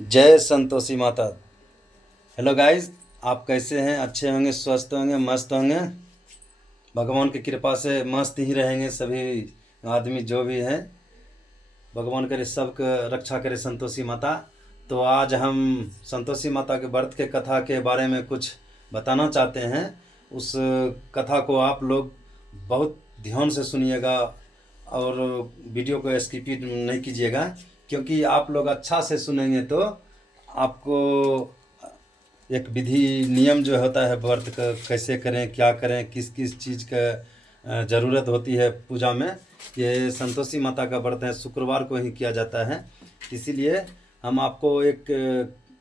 जय Santoshi Mata. Hello guys, आप कैसे हैं? अच्छे होंगे, स्वस्थ होंगे, मस्त होंगे। भगवान की कृपा से मस्त ही रहेंगे सभी आदमी जो भी हैं। भगवान करे सबका रक्षा करे संतोषी माता। तो आज हम संतोषी माता के व्रत के कथा के बारे में कुछ बताना चाहते हैं। उस कथा को आप लोग बहुत ध्यान से सुनिएगा और वीडियो को स्किप नहीं कीजिएगा, क्योंकि आप लोग अच्छा से सुनेंगे तो आपको एक विधि नियम जो होता है व्रत का, कैसे करें, क्या करें, किस किस चीज़ का ज़रूरत होती है पूजा में। ये संतोषी माता का व्रत है, शुक्रवार को ही किया जाता है। इसीलिए हम आपको एक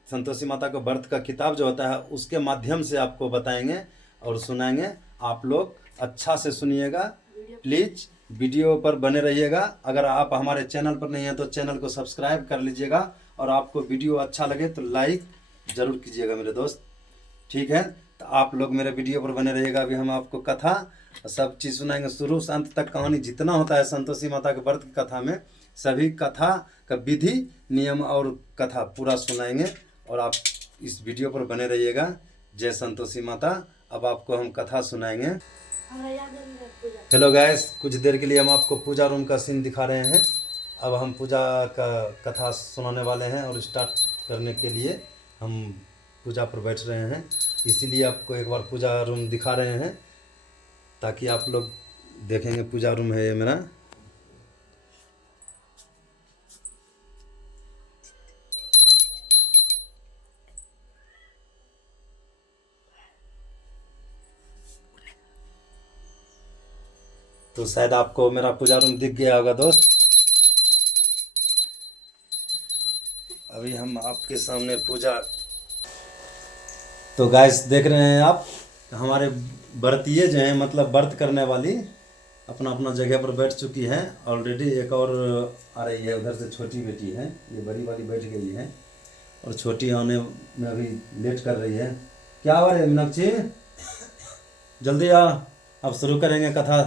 संतोषी माता का व्रत का किताब जो होता है उसके माध्यम से आपको बताएंगे और सुनाएंगे। आप लोग अच्छा से सुनिएगा, प्लीज़ वीडियो पर बने रहिएगा। अगर आप हमारे चैनल पर नहीं हैं तो चैनल को सब्सक्राइब कर लीजिएगा और आपको वीडियो अच्छा लगे तो लाइक ज़रूर कीजिएगा मेरे दोस्त। ठीक है, तो आप लोग मेरे वीडियो पर बने रहिएगा। अभी हम आपको कथा सब चीज़ सुनाएंगे, शुरू से अंत तक कहानी जितना होता है संतोषी माता के व्रत की कथा में, सभी कथा का विधि नियम और कथा पूरा सुनाएंगे और आप इस वीडियो पर बने रहिएगा। जय संतोषी माता। अब आपको हम कथा सुनाएंगे। हेलो गाइस, कुछ देर के लिए हम आपको पूजा रूम का सीन दिखा रहे हैं। अब हम पूजा का कथा सुनाने वाले हैं और स्टार्ट करने के लिए हम पूजा पर बैठ रहे हैं। इसीलिए आपको एक बार पूजा रूम दिखा रहे हैं ताकि आप लोग देखेंगे। पूजा रूम है ये मेरा। तो शायद आपको मेरा पूजा रूम दिख गया होगा दोस्त। अभी हम आपके सामने पूजा, तो गाइस देख रहे हैं आप, हमारे व्रतीय जो हैं, मतलब व्रत करने वाली अपना अपना जगह पर बैठ चुकी हैं ऑलरेडी। एक और आ रही है, उधर से छोटी बेटी है, ये बड़ी वाली बैठ गई है और छोटी आने में अभी लेट कर रही है। क्या हो रहा है मीनाक्षी, जल्दी आ, अब शुरू करेंगे कथा।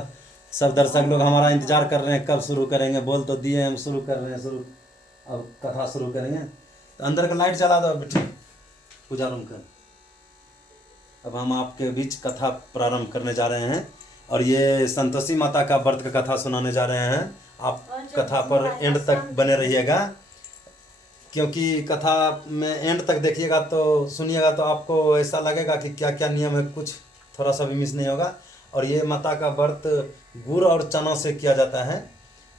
सब दर्शक लोग हमारा इंतजार कर रहे हैं कब शुरू करेंगे। बोल तो दिए हम शुरू कर रहे हैं, शुरू अब कथा शुरू करेंगे। तो अंदर का लाइट जला दो बेटी, पूजा रूम का। अब हम आपके बीच कथा प्रारंभ करने जा रहे हैं और ये संतोषी माता का व्रत का कथा सुनाने जा रहे हैं। आप कथा पर एंड तक बने रहिएगा, क्योंकि कथा में एंड तक देखिएगा तो सुनिएगा तो आपको ऐसा लगेगा कि क्या क्या नियम है, कुछ थोड़ा सा भी मिस नहीं होगा। और ये माता का व्रत गुड़ और चना से किया जाता है।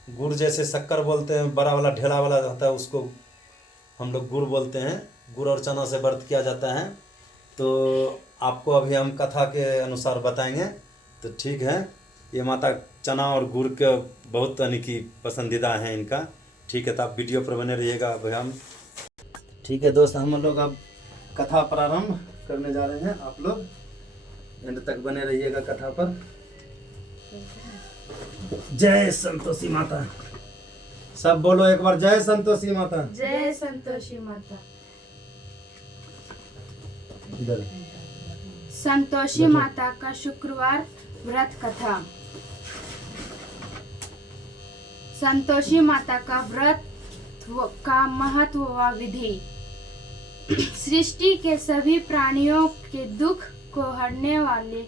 गुड़ जैसे शक्कर बोलते हैं, बड़ा वाला ढेला वाला होता है, उसको हम लोग गुड़ बोलते हैं। गुड़ और चना से व्रत किया जाता है। तो आपको अभी हम कथा के अनुसार बताएंगे। तो ठीक है, ये माता चना और गुड़ के बहुत यानी कि पसंदीदा हैं इनका। ठीक है, तो आप वीडियो पर बने रहिएगा। अभी हम, ठीक है दोस्त, हम लोग अब कथा प्रारंभ करने जा रहे हैं। आप लोग एंड तक बने रहिएगा कथा पर। जय संतोषी माता, सब बोलो एक बार, जय संतोषी माता। जय संतोषी माता। इधर संतोषी माता का शुक्रवार व्रत कथा। संतोषी माता का व्रत का महत्व व विधि। सृष्टि के सभी प्राणियों के दुख को हरने वाले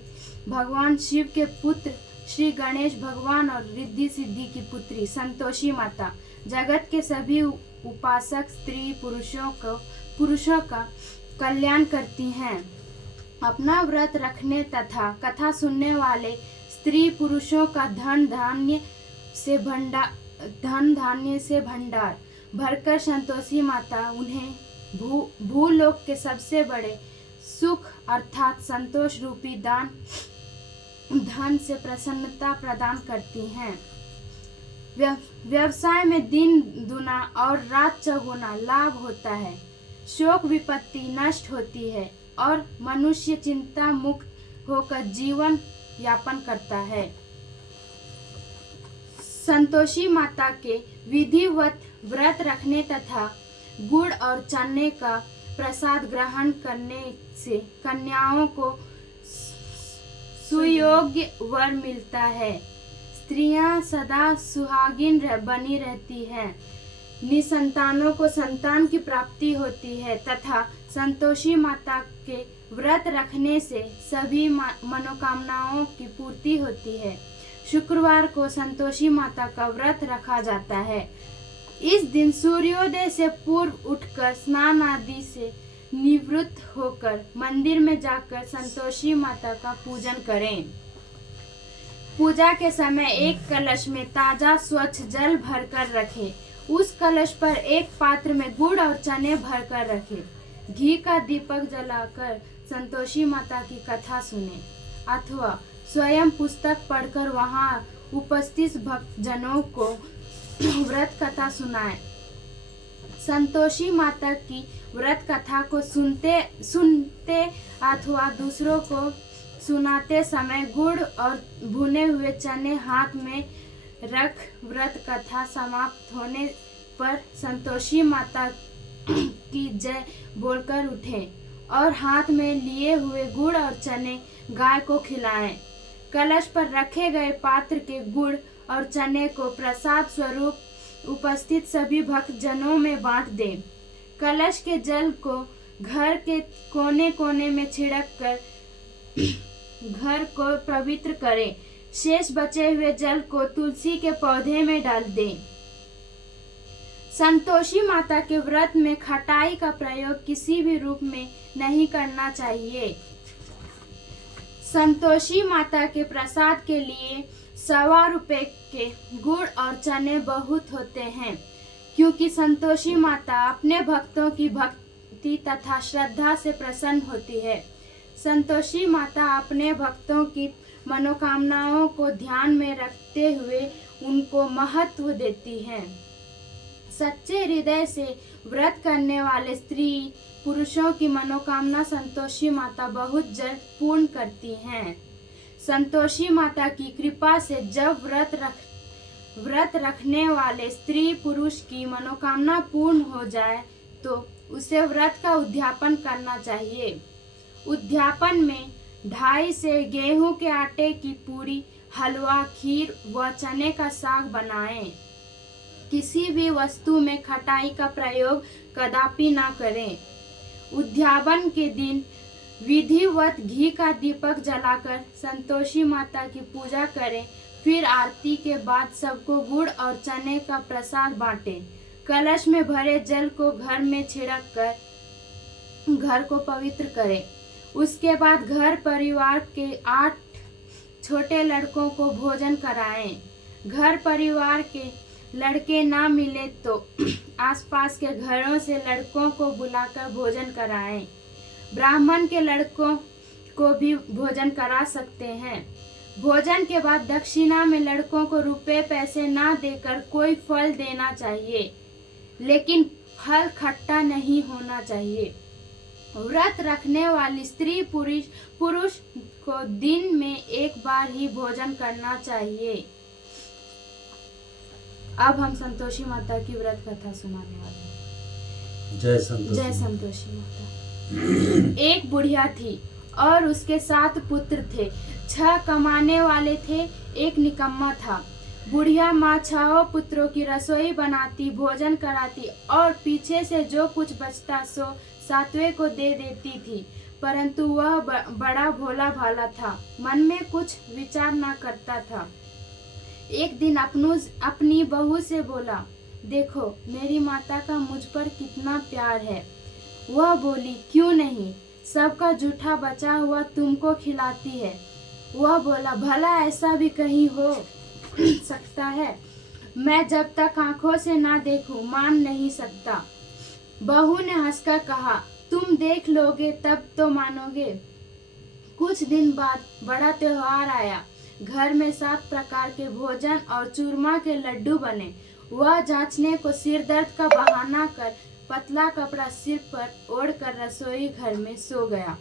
भगवान शिव के पुत्र श्री गणेश भगवान और रिद्धि सिद्धि की पुत्री संतोषी माता जगत के सभी उपासक स्त्री पुरुषों का कल्याण करती हैं। अपना व्रत रखने तथा कथा सुनने वाले स्त्री पुरुषों का धन धान्य से भंडार भरकर संतोषी माता उन्हें भूलोक के सबसे बड़े सुख अर्थात संतोष रूपी धन से प्रसन्नता प्रदान करती हैं। व्यवसाय में दिन दुना और रात चौगुना लाभ होता है। शोक विपत्ति नष्ट होती है और मनुष्य चिंता मुक्त होकर जीवन यापन करता है। संतोषी माता के विधिवत व्रत रखने तथा गुड़ और चने का प्रसाद ग्रहण करने से कन्याओं को सुयोग्य वर मिलता है। स्त्रियां सदा सुहागिन बनी रहती हैं। निसंतानों को संतान की प्राप्ति होती है तथा संतोषी माता के व्रत रखने से सभी मनोकामनाओं की पूर्ति होती है। शुक्रवार को संतोषी माता का व्रत रखा जाता है। इस दिन सूर्योदय से पूर्व उठकर स्नान आदि से निवृत्त होकर मंदिर में जाकर संतोषी माता का पूजन करें। पूजा के समय एक कलश में ताजा स्वच्छ जल भरकर रखें। उस कलश पर एक पात्र में गुड़ और चने भरकर रखें। घी का दीपक जलाकर संतोषी माता की कथा सुने अथवा स्वयं पुस्तक पढ़कर वहां उपस्थित भक्तजनों को व्रत कथा सुनाएं। संतोषी माता की व्रत कथा को सुनते अथवा दूसरों को सुनाते समय गुड़ और भुने हुए चने हाथ में रख व्रत कथा समाप्त होने पर संतोषी माता की जय बोलकर उठें और हाथ में लिए हुए गुड़ और चने गाय को खिलाएं। कलश पर रखे गए पात्र के गुड़ और चने को प्रसाद स्वरूप उपस्थित सभी भक्तजनों में बांट दें। कलश के जल को घर के कोने कोने में छिड़क कर घर को पवित्र करें। शेष बचे हुए जल को तुलसी के पौधे में डाल दें। संतोषी माता के व्रत में खटाई का प्रयोग किसी भी रूप में नहीं करना चाहिए। संतोषी माता के प्रसाद के लिए 1.25 रुपए के गुड़ और चने बहुत होते हैं, क्योंकि संतोषी माता अपने भक्तों की भक्ति तथा श्रद्धा से प्रसन्न होती है। संतोषी माता अपने भक्तों की मनोकामनाओं को ध्यान में रखते हुए उनको महत्व देती हैं। सच्चे हृदय से व्रत करने वाले स्त्री पुरुषों की मनोकामना संतोषी माता बहुत जल्द पूर्ण करती हैं। संतोषी माता की कृपा से जब व्रत रखने वाले स्त्री पुरुष की मनोकामना पूर्ण हो जाए तो उसे व्रत का उद्यापन करना चाहिए। उद्यापन में 2.5 से गेहूं के आटे की पूरी, हलवा, खीर व चने का साग बनाएं। किसी भी वस्तु में खटाई का प्रयोग कदापि न करें। उद्यापन के दिन विधिवत घी का दीपक जलाकर संतोषी माता की पूजा करें। फिर आरती के बाद सबको गुड़ और चने का प्रसाद बांटें। कलश में भरे जल को घर में छिड़क कर घर को पवित्र करें। उसके बाद घर परिवार के 8 छोटे लड़कों को भोजन कराएं। घर परिवार के लड़के ना मिले तो आसपास के घरों से लड़कों को बुलाकर भोजन कराएं। ब्राह्मण के लड़कों को भी भोजन करा सकते हैं। भोजन के बाद दक्षिणा में लड़कों को रुपए पैसे ना देकर कोई फल देना चाहिए, लेकिन फल खट्टा नहीं होना चाहिए। व्रत रखने वाली स्त्री पुरुष को दिन में एक बार ही भोजन करना चाहिए। अब हम संतोषी माता की व्रत कथा सुनाने वाले हैं। जय संतोषी माता। एक बुढ़िया थी और उसके 7 पुत्र थे। 6 कमाने वाले थे, एक निकम्मा था। बुढ़िया माँ 6 पुत्रों की रसोई बनाती, भोजन कराती और पीछे से जो कुछ बचता सो 7वें को दे देती थी। परंतु वह बड़ा भोला भाला था, मन में कुछ विचार न करता था। एक दिन अपनी बहू से बोला, देखो मेरी माता का मुझ पर कितना प्यार है। वह बोली, क्यों नहीं, सबका जूठा बचा हुआ तुमको खिलाती है। वह बोला, भला ऐसा भी कहीं हो सकता है? मैं जब तक आंखों से ना देखूं मान नहीं सकता। बहू ने हंसकर कहा, तुम देख लोगे तब तो मानोगे। कुछ दिन बाद बड़ा त्योहार आया। घर में 7 प्रकार के भोजन और चूरमा के लड्डू बने। वह जांचने को सिर दर्द का बहाना कर पतला कपड़ा सिर पर ओढ़कर रसोई घर में सो गया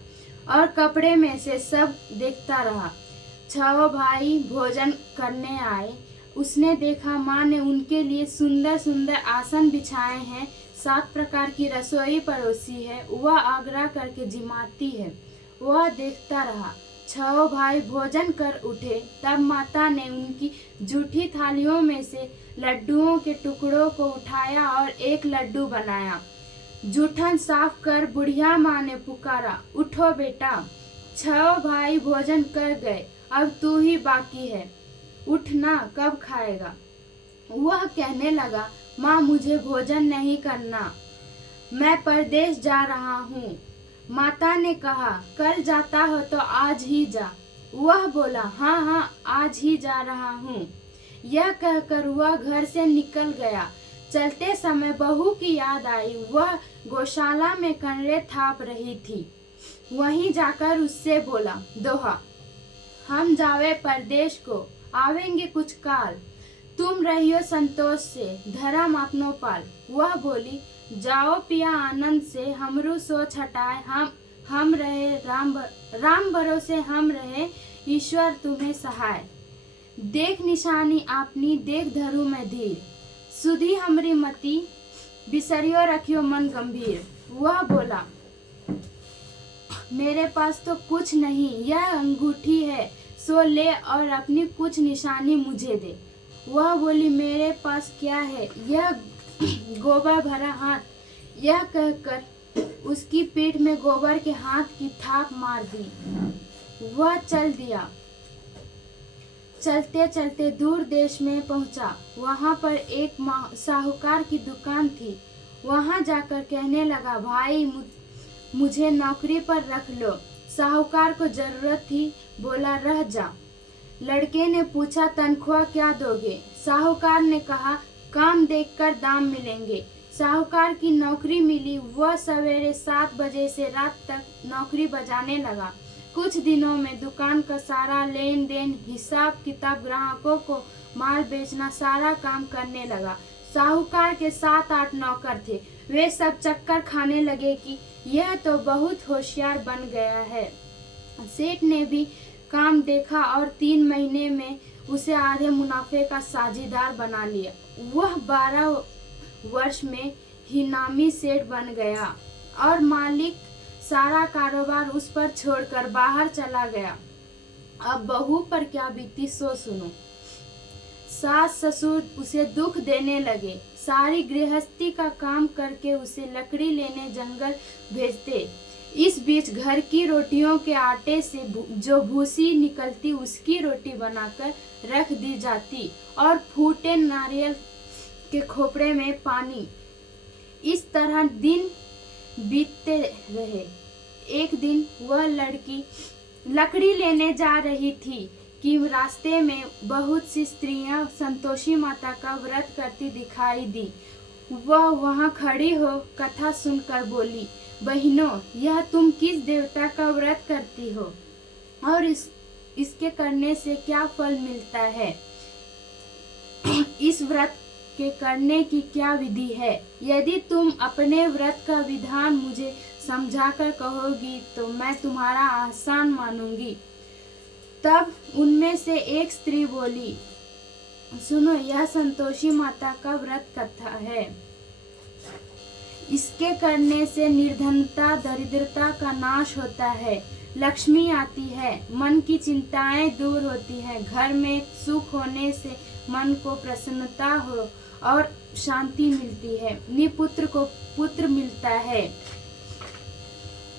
और कपड़े में से सब देखता रहा। 6 भाई भोजन करने आए। उसने देखा माँ ने उनके लिए सुंदर सुंदर आसन बिछाए हैं, 7 प्रकार की रसोई परोसी है, वह आग्रह करके जिमाती है। वह देखता रहा। छह भाई भोजन कर उठे तब माता ने उनकी जूठी थालियों में से लड्डुओं के टुकड़ों को उठाया और एक लड्डू बनाया। जूठन साफ कर बुढ़िया माँ ने पुकारा, उठो बेटा, छह भाई भोजन कर गए, अब तू ही बाकी है, उठना, कब खाएगा। वह कहने लगा, माँ मुझे भोजन नहीं करना, मैं परदेश जा रहा हूँ। माता ने कहा, कल जाता हो तो आज ही जा। वह बोला, हाँ हाँ आज ही जा रहा हूँ। यह कहकर वह घर से निकल गया। चलते समय बहू की याद आई। वह गौशाला में कनरे थाप रही थी। वहीं जाकर उससे बोला, दोहा, हम जावे परदेश को, आवेंगे कुछ काल, तुम रहियो संतोष से, धर्म अपनो पाल। वह बोली, जाओ पिया आनंद से, हमरू सोच हटाए, हम रहे राम भरोसे, हम रहे ईश्वर तुम्हें सहाय। देख निशानी आपनी, देख धरू में धीर, सुधी हमरी मति, बिसरियो रखियो मन गंभीर। वह बोला, मेरे पास तो कुछ नहीं, यह अंगूठी है, सो ले और अपनी कुछ निशानी मुझे दे। वह बोली, मेरे पास क्या है, यह गोबर भरा हाथ। यह कहकर उसकी पीठ में गोबर के हाथ की थाप मार दी। वह चल दिया। चलते चलते दूर देश में पहुंचा। वहां पर एक साहूकार की दुकान थी। वहां जाकर कहने लगा, भाई मुझे नौकरी पर रख लो। साहूकार को जरूरत थी, बोला, रह जा। लड़के ने पूछा, तनख्वाह क्या दोगे? साहूकार ने कहा, काम देखकर दाम मिलेंगे। साहूकार की नौकरी मिली। वह सवेरे 7 बजे से रात तक नौकरी बजाने लगा। कुछ दिनों में दुकान का सारा लेन देन, हिसाब किताब, ग्राहकों को माल बेचना, सारा काम करने लगा। साहूकार के 7-8 नौकर थे। वे सब चक्कर खाने लगे कि यह तो बहुत होशियार बन गया है। सेठ ने भी काम देखा और 3 महीने में उसे आधे मुनाफे का साझीदार बना लिया। वह 12 वर्ष में ही नामी सेठ बन गया और मालिक सारा कारोबार उस पर छोड़कर बाहर चला गया। अब बहू पर क्या बीती सो सुनो। सास ससुर उसे दुख देने लगे। सारी गृहस्थी का काम करके उसे लकड़ी लेने जंगल भेजते। इस बीच घर की रोटियों के आटे से जो भूसी निकलती उसकी रोटी बनाकर रख दी जाती और फूटे नारियल के खोपड़े में पानी। इस तरह दिन बीतते रहे। एक दिन वह लड़की लकड़ी लेने जा रही थी कि रास्ते में बहुत सी स्त्रियां संतोषी माता का व्रत करती दिखाई दी। वह वहां खड़ी हो कथा सुनकर बोली, बहनों, यह तुम किस देवता का व्रत करती हो और इसके करने से क्या फल मिलता है? इस व्रत के करने की क्या विधि है? यदि तुम अपने व्रत का विधान मुझे समझाकर कहोगी तो मैं तुम्हारा आसान मानूंगी। तब उनमें से एक स्त्री बोली, सुनो, यह संतोषी माता का व्रत कथा है। इसके करने से निर्धनता, दरिद्रता का नाश होता है, लक्ष्मी आती है, मन की चिंताएं दूर होती हैं, घर में सुख होने से मन को प्रसन्नता हो और शांति मिलती है, निपुत्र को पुत्र मिलता है,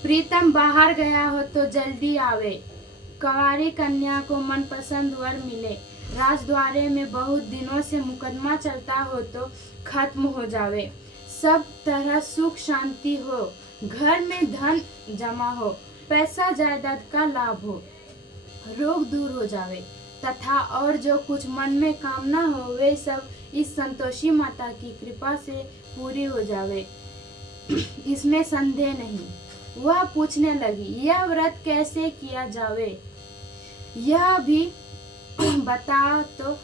प्रीतम बाहर गया हो तो जल्दी आवे, कंवारी कन्या को मनपसंद वर मिले, राजद्वारे में बहुत दिनों से मुकदमा चलता हो तो खत्म हो जावे, सब तरह सुख शांति हो, घर में धन जमा हो, पैसा जायदाद का लाभ हो, रोग दूर हो जावे तथा और जो कुछ मन में कामना हो वे सब इस संतोषी माता की कृपा से पूरी हो जावे, इसमें संदेह नहीं। वह पूछने लगी, यह व्रत कैसे किया जावे, यह भी बताओ तो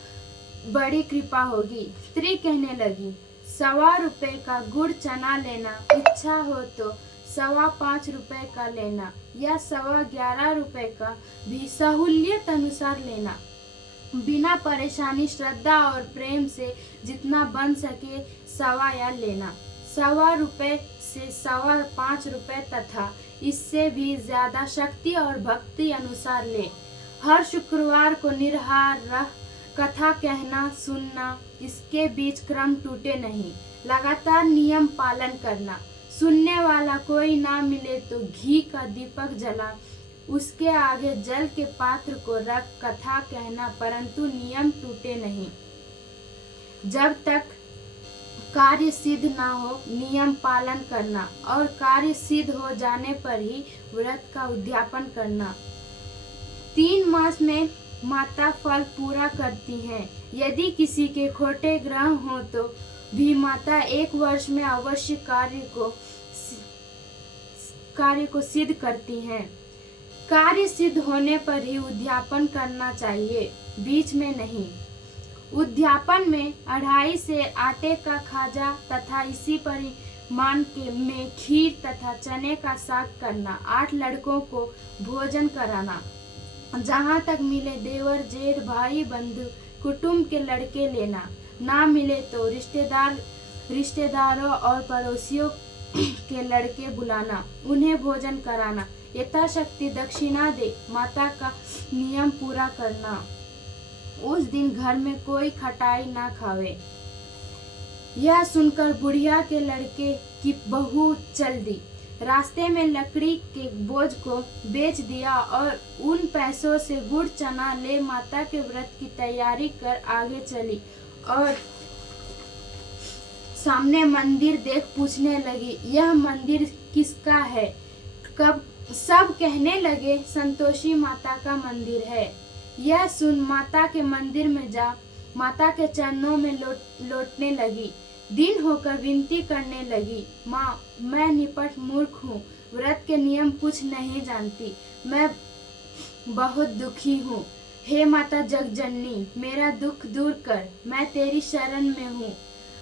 बड़ी कृपा होगी। स्त्री कहने लगी, 1.25 रुपए का गुड़ चना लेना, इच्छा हो तो 5.25 रुपए का लेना या 11.25 रुपए का भी सहूलियत अनुसार लेना, बिना परेशानी, श्रद्धा और प्रेम से जितना बन सके 1.25 या लेना। 1.25 रुपए से 5.25 रुपये तथा इससे भी ज्यादा शक्ति और भक्ति अनुसार ले। हर शुक्रवार को निराहार रह कथा कहना सुनना, इसके बीच क्रम टूटे नहीं। लगातार नियम पालन करना। सुनने वाला कोई ना मिले तो घी का दीपक जला उसके आगे जल के पात्र को रख कथा कहना, परंतु नियम टूटे नहीं। जब तक कार्य सिद्ध ना हो नियम पालन करना और कार्य सिद्ध हो जाने पर ही व्रत का उद्यापन करना। 3 मास में माता फल पूरा करती हैं। यदि किसी के खोटे ग्रह हो तो भी माता 1 वर्ष में अवश्य कार्य को सिद्ध करती हैं। कार्य सिद्ध होने पर ही उद्यापन करना चाहिए, बीच में नहीं। उद्यापन में 2.5 से आटे का खाजा तथा इसी परिमाण में खीर तथा चने का साग करना। 8 लड़कों को भोजन कराना। जहाँ तक मिले देवर जेठ भाई बंधु कुटुंब के लड़के लेना, ना मिले तो रिश्तेदारों और पड़ोसियों के लड़के बुलाना, उन्हें भोजन कराना। यथाशक्ति दक्षिणा दे माता का नियम पूरा करना। उस दिन घर में कोई खटाई ना खावे। यह सुनकर बुढ़िया के लड़के की बहू चल दी। रास्ते में लकड़ी के बोझ को बेच दिया और उन पैसों से गुड़ चना ले माता के व्रत की तैयारी कर आगे चली और सामने मंदिर देख पूछने लगी, यह मंदिर किसका है? कब सब कहने लगे संतोषी माता का मंदिर है। यह सुन माता के मंदिर में जा माता के चरणों में लौटने लगी। दिन होकर विनती करने लगी, माँ मैं निपट मूर्ख हूँ, व्रत के नियम कुछ नहीं जानती, मैं बहुत दुखी हूँ। हे माता जगजननी मेरा दुख दूर कर, मैं तेरी शरण में हूँ।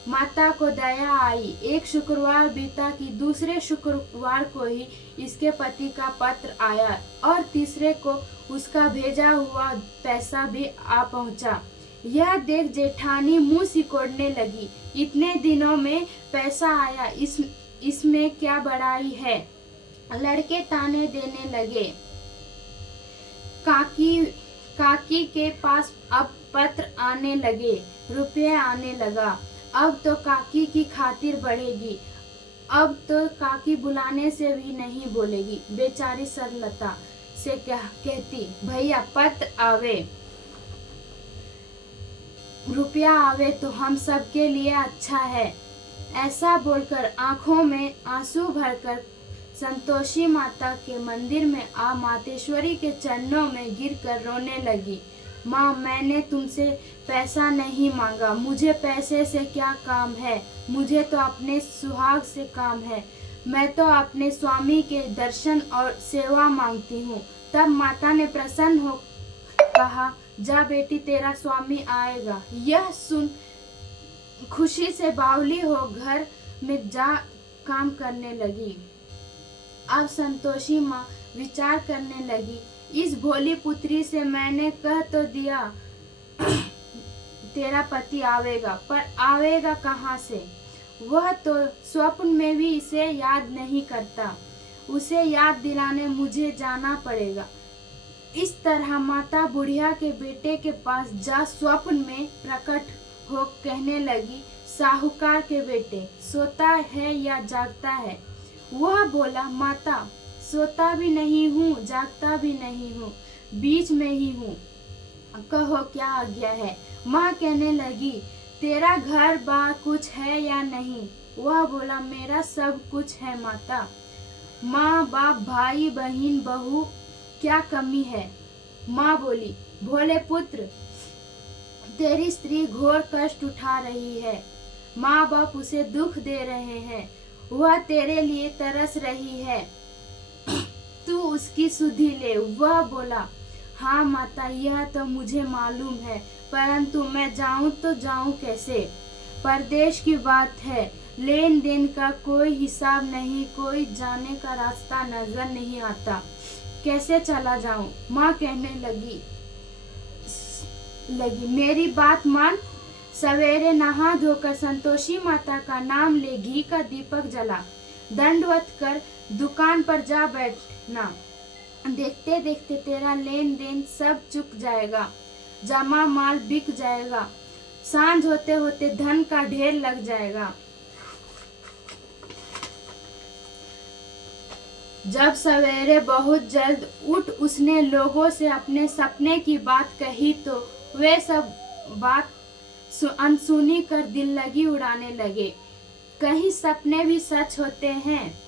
माता को दया आई। एक शुक्रवार बीता कि दूसरे शुक्रवार को ही इसके पति का पत्र आया और तीसरे को उसका भेजा हुआ पैसा भी आ पहुंचा। यह देख जेठानी मुंह सिकोड़ने लगी, इतने दिनों में पैसा आया, इसमें क्या बड़ाई है? लड़के ताने देने लगे। काकी के पास अब पत्र आने लगे, रुपये आने लगा। अब तो काकी की खातिर बढ़ेगी। अब तो काकी बुलाने से भी नहीं बोलेगी। बेचारी सरलता से कहती, भैया पत्र आवे, रुपया आवे तो हम सबके लिए अच्छा है। ऐसा बोलकर आंखों में आंसू भरकर संतोषी माता के मंदिर में आ मातेश्वरी के चरणों में गिरकर रोने लगी। माँ मैंने तुमसे पैसा नहीं मांगा, मुझे पैसे से क्या काम है, मुझे तो अपने सुहाग से काम है। मैं तो अपने स्वामी के दर्शन और सेवा मांगती हूँ। तब माता ने प्रसन्न हो कहा, जा बेटी तेरा स्वामी आएगा। यह सुन खुशी से बावली हो घर में जा काम करने लगी। अब संतोषी माँ विचार करने लगी, इस भोली पुत्री से मैंने कह तो दिया तेरा पति आवेगा, पर आवेगा कहाँ से? वह तो स्वप्न में भी इसे याद नहीं करता। उसे याद दिलाने मुझे जाना पड़ेगा। इस तरह माता बुढ़िया के बेटे के पास जा स्वप्न में प्रकट हो कहने लगी, साहूकार के बेटे सोता है या जागता है? वह बोला, माता सोता भी नहीं हूँ जागता भी नहीं हूँ, बीच में ही हूँ, कहो क्या आज्ञा है? माँ कहने लगी, तेरा घर बार कुछ है या नहीं? वह बोला, मेरा सब कुछ है माता। माँ बाप भाई बहन बहू क्या कमी है? माँ बोली, भोले पुत्र तेरी स्त्री घोर कष्ट उठा रही है, माँ बाप उसे दुख दे रहे हैं, वह तेरे लिए तरस रही है, तू उसकी सुधि ले। वह बोला, हाँ माता यह तो मुझे मालूम है, परंतु मैं जाऊं तो जाऊं कैसे? परदेश की बात है, लेन देन का कोई हिसाब नहीं, कोई जाने का रास्ता नजर नहीं आता, कैसे चला जाऊं? माँ कहने लगी मेरी बात मान। सवेरे नहा धोकर संतोषी माता का नाम ले घी का दीपक जला, दंडवत कर दुकान पर जा बैठना। देखते देखते तेरा लेन देन सब चुक जाएगा, जमा माल बिक जाएगा, सांझ होते होते धन का ढेर लग जाएगा। जब सवेरे बहुत जल्द उठ उसने लोगों से अपने सपने की बात कही तो वे सब बात अनसुनी कर दिल लगी उड़ाने लगे। कहीं सपने भी सच होते हैं।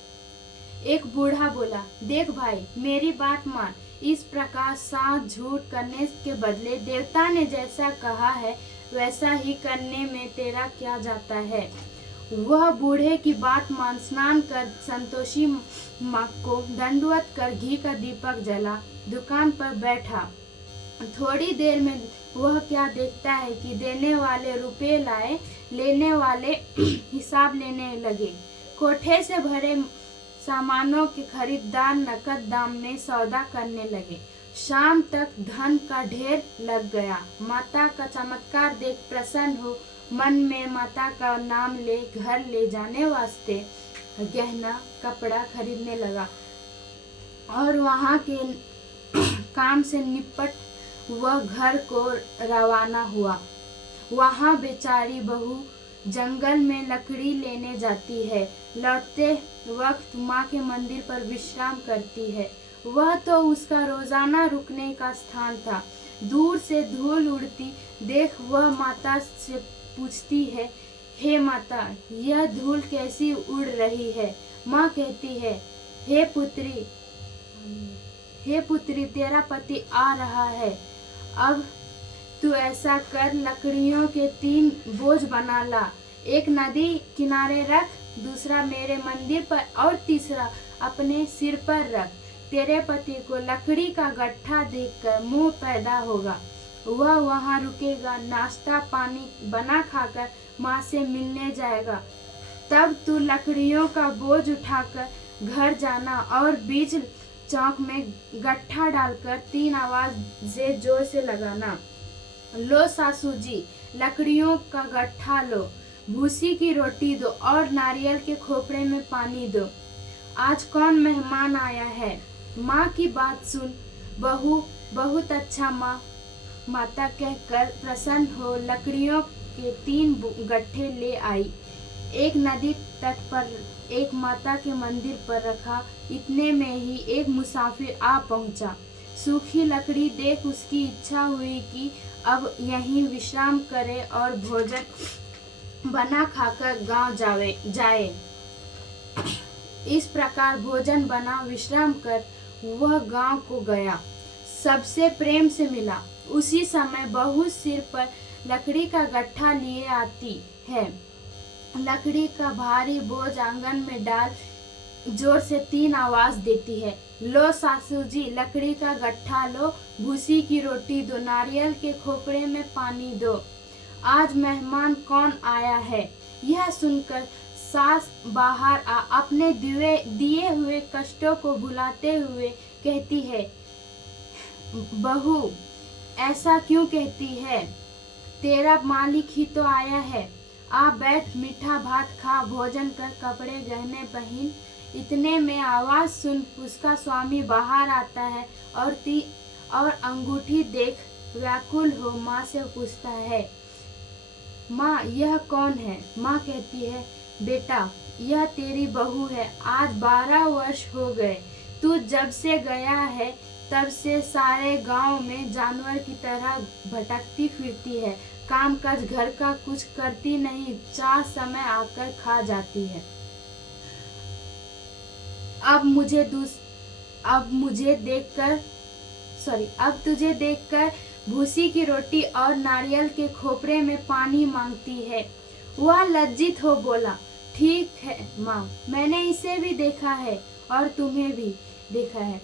एक बूढ़ा बोला, देख भाई मेरी बात मान, इस प्रकार साथ झूठ करने के बदले देवता ने जैसा कहा है वैसा ही करने में तेरा क्या जाता है। वह बूढ़े की बात मान स्नान कर संतोषी माँ को दंडवत कर घी का दीपक जला दुकान पर बैठा। थोड़ी देर में वह क्या देखता है कि देने वाले रुपए लाए, लेने वाले हिसाब लेने लगे। कोठे से भरे सामानों के खरीदार नकद दाम में सौदा करने लगे। शाम तक धन का ढेर लग गया। माता का चमत्कार देख प्रसन्न हो मन में माता का नाम ले घर ले जाने वास्ते गहना कपड़ा खरीदने लगा और वहाँ के काम से निपट वह घर को रवाना हुआ। वहाँ बेचारी बहू जंगल में लकड़ी लेने जाती है। लौटते वक्त माँ के मंदिर पर विश्राम करती है। वह तो उसका रोजाना रुकने का स्थान था। दूर से धूल उड़ती देख वह माता से पूछती है, हे माता यह धूल कैसी उड़ रही है। माँ कहती है, हे पुत्री तेरा पति आ रहा है। अब तू ऐसा कर लकड़ियों के 3 बोझ बना ला, एक नदी किनारे रख, दूसरा मेरे मंदिर पर और तीसरा अपने सिर पर रख। तेरे पति को लकड़ी का गट्ठा देखकर मोह पैदा होगा। वह वहाँ रुकेगा, नाश्ता पानी बना खाकर माँ से मिलने जाएगा। तब तू लकड़ियों का बोझ उठाकर घर जाना और बीच चौक में गट्ठा डालकर 3 आवाज़ें जोर से लगाना। लो सासू जी लकड़ियों का गट्ठा लो, भूसी की रोटी दो और नारियल के खोपड़े में पानी दो। आज कौन मेहमान आया है। माँ की बात सुन बहू बहुत अच्छा माँ, माता कहकर प्रसन्न हो लकड़ियों के 3 गट्ठे ले आई। एक नदी तट पर एक माता के मंदिर पर रखा। इतने में ही एक मुसाफिर आ पहुंचा। सूखी लकड़ी देख उसकी इच्छा हुई कि अब यहीं विश्राम करे और भोजन बना खाकर गांव जाए। इस प्रकार भोजन बना विश्राम कर वह गांव को गया, सबसे प्रेम से मिला। उसी समय बहू सिर पर लकड़ी का गट्ठा लिए आती है। लकड़ी का भारी बोझ आंगन में डाल जोर से 3 आवाज देती है। लो सासू जी लकड़ी का गट्ठा लो, भूसी की रोटी दो, नारियल के खोपड़े में पानी दो। आज मेहमान कौन आया है। यह सुनकर सास बाहर आ अपने दिए हुए कष्टों को भुलाते हुए कहती है, बहू ऐसा क्यों कहती है, तेरा मालिक ही तो आया है। आ बैठ, मीठा भात खा, भोजन कर, कपड़े गहने पहन। इतने में आवाज सुन उसका स्वामी बाहर आता है और अंगूठी देख व्याकुल हो माँ से पूछता है, माँ यह कौन है। माँ कहती है, बेटा यह तेरी बहू है। आज 12 वर्ष हो गए, तू जब से गया है तब से सारे गांव में जानवर की तरह भटकती फिरती है। काम काज घर का कुछ करती नहीं, 4 समय आकर खा जाती है। अब तुझे देखकर भूसी की रोटी और नारियल के खोपरे में पानी मांगती है। वह लज्जित हो बोला, ठीक है माँ, मैंने इसे भी देखा है और तुम्हें भी देखा है।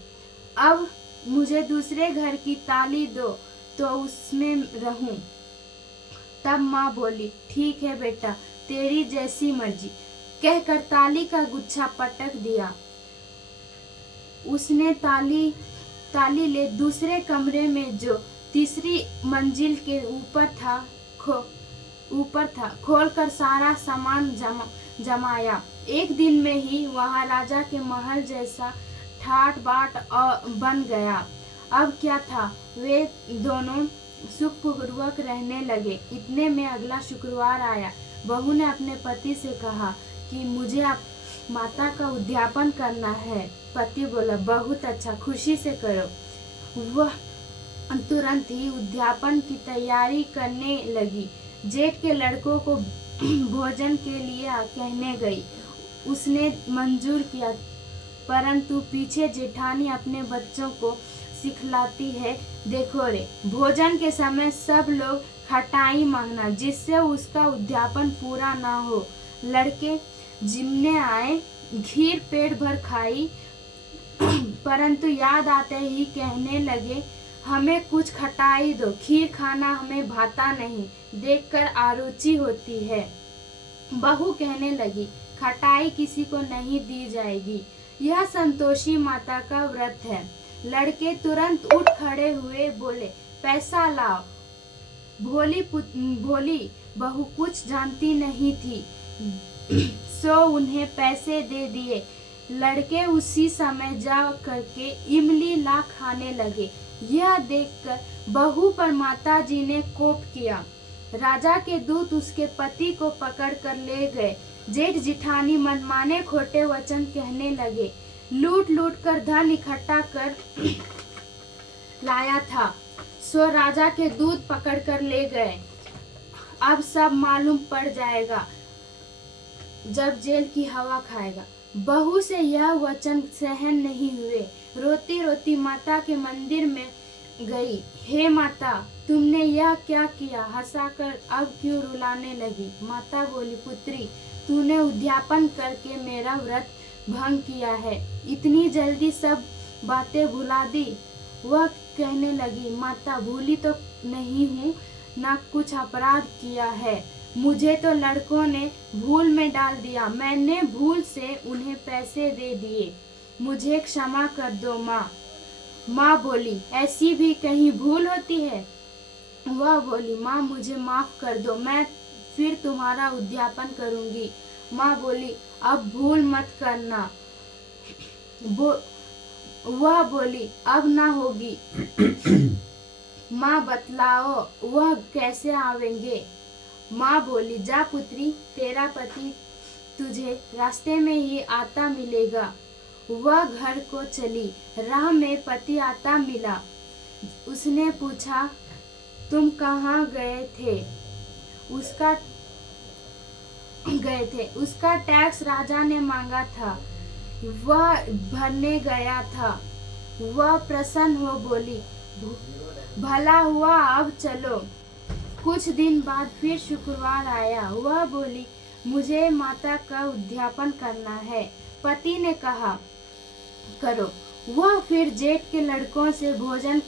अब मुझे दूसरे घर की ताली दो तो उसमें रहूं। तब माँ बोली, ठीक है बेटा, तेरी जैसी मर्जी। कहकर ताली का गुच्छा पटक दिया। उसने ताली ले दूसरे कमरे में जो तीसरी मंजिल के ऊपर था खोलकर सारा सामान जमाया। एक दिन में ही वहाँ राजा के महल जैसा ठाट बाट बन गया। अब क्या था, वे दोनों सुखपूर्वक रहने लगे। इतने में अगला शुक्रवार आया। बहू ने अपने पति से कहा कि मुझे आप माता का उद्यापन करना है। पति बोला, बहुत अच्छा, खुशी से करो। वह तुरंत ही उद्यापन की तैयारी करने लगी। जेठ के लड़कों को भोजन के लिए कहने गई। उसने मंजूर किया, परंतु पीछे जेठानी अपने बच्चों को सिखलाती है, देखो रे, भोजन के समय सब लोग खटाई मांगना, जिससे उसका उद्यापन पूरा ना हो। लड़के जिमने आए, खीर पेट भर खाई, परंतु याद आते ही कहने लगे, हमें कुछ खटाई दो, खीर खाना हमें भाता नहीं, देखकर आरुचि होती है। बहू कहने लगी, खटाई किसी को नहीं दी जाएगी, यह संतोषी माता का व्रत है। लड़के तुरंत उठ खड़े हुए, बोले, पैसा लाओ। भोली बहू कुछ जानती नहीं थी, सो उन्हें पैसे दे दिए। लड़के उसी समय जा करके इमली ला खाने लगे। यह देखकर बहू पर माताजी ने कोप किया। राजा के दूत उसके पति को पकड़कर ले गए। जेठ जिठानी मनमाने खोटे वचन कहने लगे, लूट लूट कर धन इकट्ठा कर लाया था, सो राजा के दूत पकड़कर ले गए। अब सब मालूम पड़ जाएगा जब जेल की हवा खाएगा। बहू से यह वचन सहन नहीं हुए। रोती रोती माता के मंदिर में गई। हे माता, तुमने यह क्या किया? हंसाकर अब क्यों रुलाने लगी? माता बोली, पुत्री, तूने उद्यापन करके मेरा व्रत भंग किया है, इतनी जल्दी सब बातें भुला दी। वह कहने लगी, माता, भूली तो नहीं हूँ, ना कुछ अपराध किया है, मुझे तो लड़कों ने भूल में डाल दिया, मैंने भूल से उन्हें पैसे दे दिए, मुझे क्षमा कर दो माँ। माँ बोली, ऐसी भी कहीं भूल होती है? वह बोली, माँ मुझे माफ कर दो, मैं फिर तुम्हारा उद्यापन करूंगी। माँ बोली, अब भूल मत करना। वह बोली, अब ना होगी। माँ बतलाओ, वह कैसे आवेंगे? माँ बोली, जा पुत्री, तेरा पति तुझे रास्ते में ही आता मिलेगा। वह घर को चली। राह में पति आता मिला। उसने पूछा, तुम कहाँ गए थे? उसका टैक्स राजा ने मांगा था, वह भरने गया था। वह प्रसन्न हो बोली, भला हुआ, अब चलो। कुछ दिन बाद फिर शुक्रवार आया। वह बोली, मुझे माता का उद्यापन करना है। पति ने कहा, करो। वह फिर जेठ के लड़कों से भोजन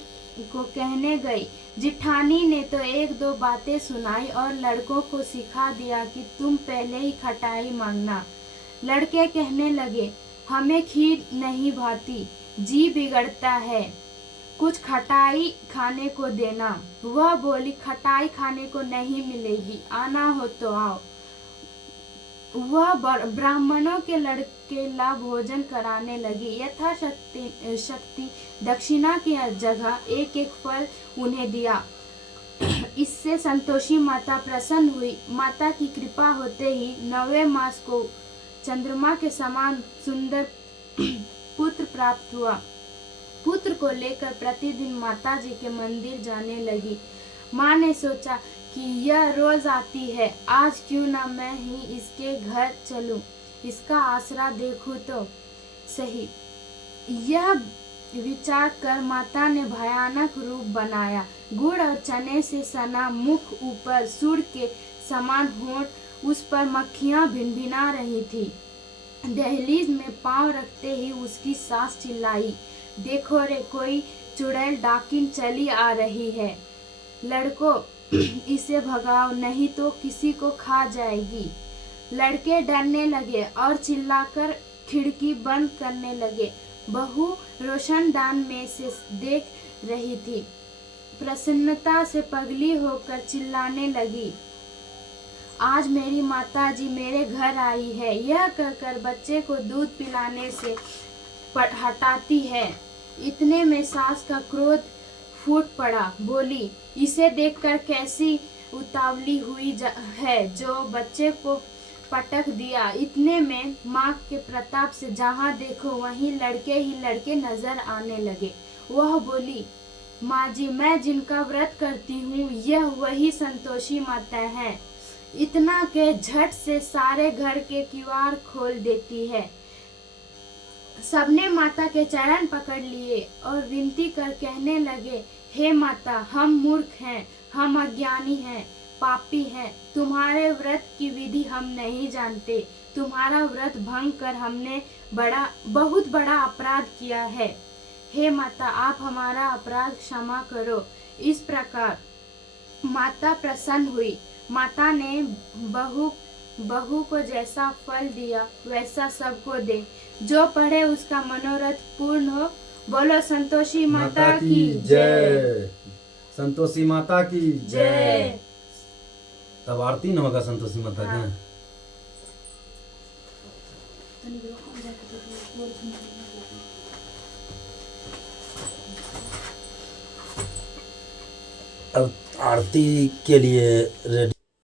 को कहने गई। जिठानी ने तो एक दो बातें सुनाई और लड़कों को सिखा दिया कि तुम पहले ही खटाई मांगना। लड़के कहने लगे, हमें खीर नहीं भाती, जी बिगड़ता है, कुछ खटाई खाने को देना। वह बोली, खटाई खाने को नहीं मिलेगी, आना हो तो आओ। वह ब्राह्मणों के लड़के ला भोजन कराने लगी। यथाशक्ति दक्षिणा की जगह एक एक फल उन्हें दिया। इससे संतोषी माता प्रसन्न हुई। माता की कृपा होते ही 9वें मास को चंद्रमा के समान सुंदर पुत्र प्राप्त हुआ। पुत्र को लेकर प्रतिदिन माता जी के मंदिर जाने लगी। माँ ने सोचा कि यह रोज आती है, आज क्यों ना मैं ही इसके घर चलूं, इसका आसरा देखूं तो सही। यह विचार कर माता ने भयानक रूप बनाया। गुड़ और चने से सना मुख, ऊपर सूर के समान होंठ, उस पर मक्खियां भिनभिना रही थी। दहलीज में पांव रखते ही उसकी सास चिल्लाई, देखो रे, कोई चुड़ैल डाकिन चली आ रही है, लड़कों इसे भगाओ, नहीं तो किसी को खा जाएगी। लड़के डरने लगे और चिल्लाकर खिड़की बंद करने लगे। बहू रोशनदान में से देख रही थी। प्रसन्नता से पगली होकर चिल्लाने लगी, आज मेरी माताजी मेरे घर आई है, यह कहकर बच्चे को दूध पिलाने से हटाती है। इतने में सास का क्रोध फूट पड़ा, बोली, इसे देखकर कैसी उतावली हुई है जो बच्चे को पटक दिया। इतने में माँ के प्रताप से जहाँ देखो वहीं लड़के ही लड़के नजर आने लगे। वह बोली, माँ जी, मैं जिनका व्रत करती हूँ यह वही संतोषी माता है। इतना के झट से सारे घर के किवाड़ खोल देती है। सबने माता के चरण पकड़ लिए और विनती कर कहने लगे, हे माता, हम मूर्ख हैं, हम अज्ञानी हैं, पापी हैं। तुम्हारे व्रत की विधि हम नहीं जानते। तुम्हारा व्रत भंग कर हमने बहुत बड़ा अपराध किया है। हे माता, आप हमारा अपराध क्षमा करो। इस प्रकार माता प्रसन्न हुई। माता ने बहू को जैसा फल दिया वैसा सबको दे। जो पढ़े उसका मनोरथ पूर्ण हो। बोलो संतोषी माता की जय। संतोषी माता की जय। तब आरती न होगा संतोषी माता का। अब आरती के लिए रेडी।